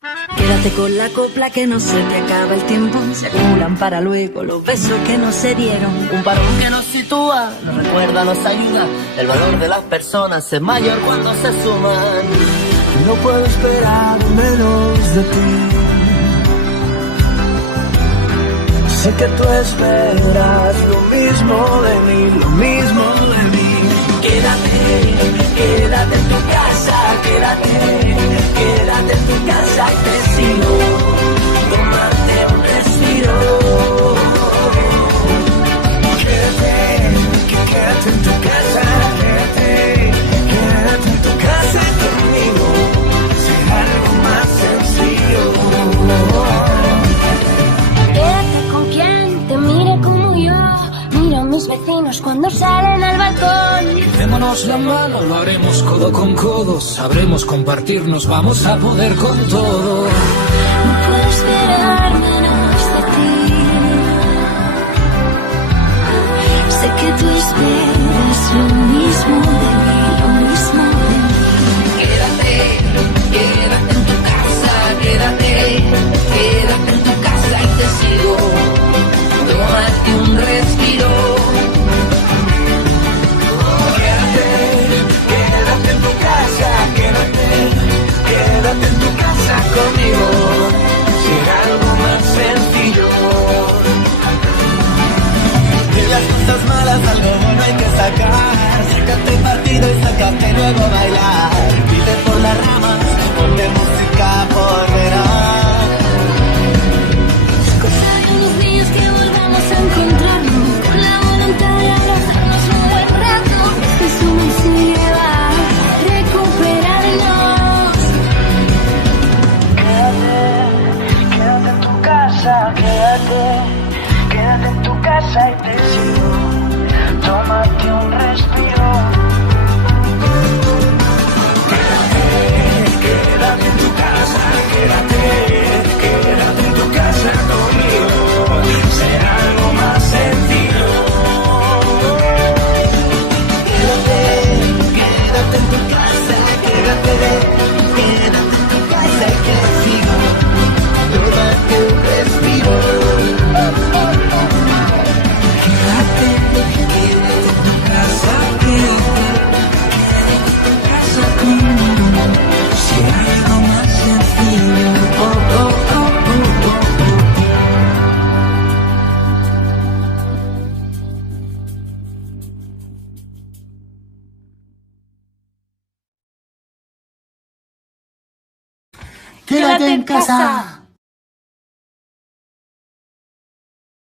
Quédate con la copla que no se te acaba el tiempo. Se acumulan para luego los besos que no se dieron. Un parón que nos sitúa, nos recuerda, nos ayuda. El valor de las personas es mayor cuando se suman. No puedo esperar menos de ti. Sé que tú esperas lo mismo de mí, lo mismo de mí. Quédate en tu casa, quédate en tu casa y te sigo. Tómate un respiro. Quédate en tu casa, quédate en tu casa conmigo. Será algo más sencillo. Quédate con quien te mire como yo. Mira a mis vecinos cuando salen al balcón. Démonos la mano, lo haremos codo con codo. Sabremos compartirnos, vamos a poder con todo. No puedo esperar menos de ti. Sé que tú esperas lo mismo de mí, lo mismo de mí. Quédate en tu casa, quédate en tu casa y te sigo. Tómate un respiro. Quédate en tu casa, quédate en tu casa conmigo. Será algo más sencillo. De las cosas malas algo bueno hay que sacar. Sácate partido y sácate luego a bailar. Pide por las ramas, ponte música por verás. Cosa de unos días que volvamos a encontrarnos, con la voluntad de abrazarnos un buen rato. Eso me lleva a recuperarnos. Quédate en tu casa, quédate en tu casa y te sigo. Tómate un respiro. Quédate en tu casa, quédate en tu casa conmigo. Será algo más sencillo. Quédate en tu casa, quédate en tu casa y que sigo. Tómate un respiro. Quédate en tu casa, quédate en tu casa conmigo. Será algo más sencillo. Quédate en casa.